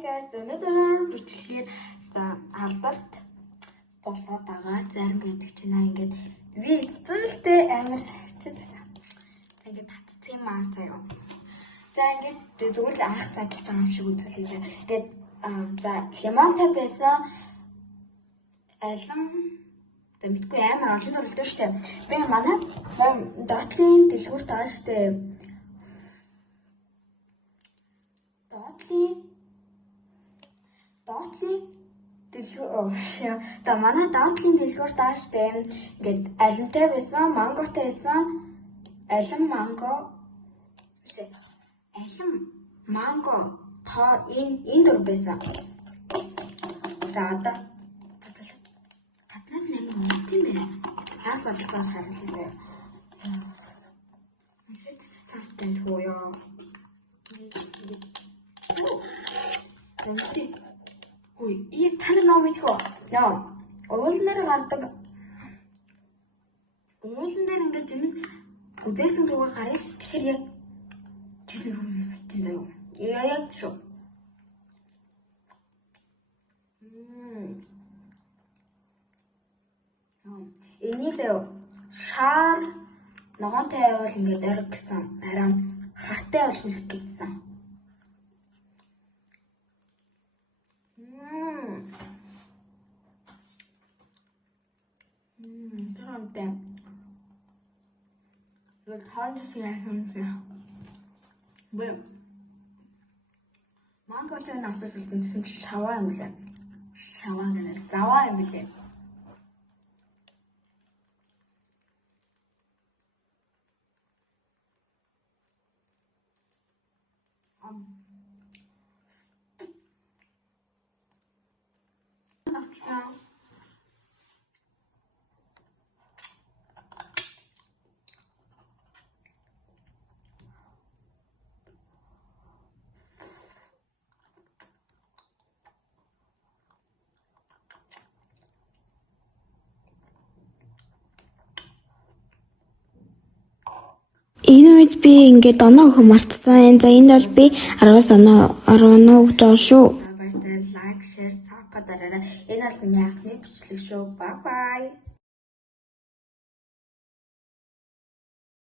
guys, өнөөдөр бичлэгээр за алдарт болоод байгаа зарим гэдэг чинь ингээд би эцэлтэй амар хачаад байна. Ингээд татцсан юм аа заяа. За ингээд зүгээр л анх задлж байгаа юм шиг үзүүлээ. Ингээд за лимонтой байсан алан за мэдгүй амар олон төрөлтэй штэ. Би манай доотлын дэлгүүрт байгаа штэ. Доотлын дэлгүүр та манай доотлын дэлгүүрт байгаа штэ. Ингээд алантай байсан, манготой байсан. Алан манго тоо энэ дөр байсан. За одоо татнаас нэмэх юм тийм ээ. Хаа задлаа сарлаа. Мэд сартэн хөөё. Тэнцээ. Ой, и тань номичко. Яа. Уулнаар гардаг. Уулн дээр ингээд жимс үзээсэн дуугаа гарна ш. Тэгэхээр яг тийм юм тийм заяа. Яг шүү. Энийг заяа шаар ногоонтой байвал ингээд ориг гэсэн. Харин хартай бол хүлэх гэсэн. Тэрэндээ. Юу хандс яах юм. Бэ. Манготой насаж үзсэн чи шаваа юм лээ. Шаваа гэнэ. Заваа юм лээ. Энэ үед би ингээд оноо өгөх мартсан. За энд бол би 10-аас оноо өгч байгаа шүү. Баярлалаа. Лайк, шеэр, цаапа дараарай. Энэ бол миний анхны бичлэг шүү. Bye bye.